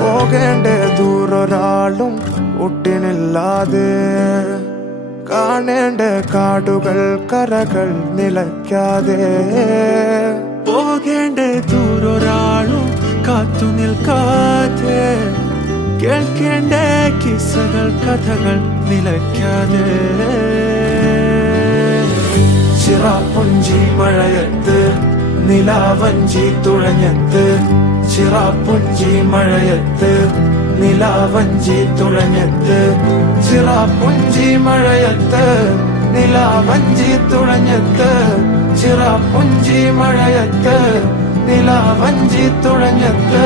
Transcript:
പോകേണ്ട ദൂരൊരാളും ഒട്ടിനില്ലാതെ, കാണേണ്ട കാടുകൾ കരകൾ നിലയ്ക്കാതെ, പോകേണ്ട ദൂരൊരാളും കാത്തു നിൽക്കാതെ, കേൾക്കേണ്ട കിസ്സകൾ കഥകൾ നിലയ്ക്കാതെ. ചിറാപ്പുഞ്ചി മഴയത്ത് നിലാവഞ്ചി തുഴഞ്ഞത്ത്, ചിറാപ്പുഞ്ചി മഴയത്ത് നിലാവഞ്ചി തുഴഞ്ഞത്ത്, ചിറാപ്പുഞ്ചി മഴയത്ത് നിലാവഞ്ചി തുഴഞ്ഞത്ത്, ചിറാപ്പുഞ്ചി മഴയത്ത് നിലാവഞ്ചി തുഴഞ്ഞത്ത്.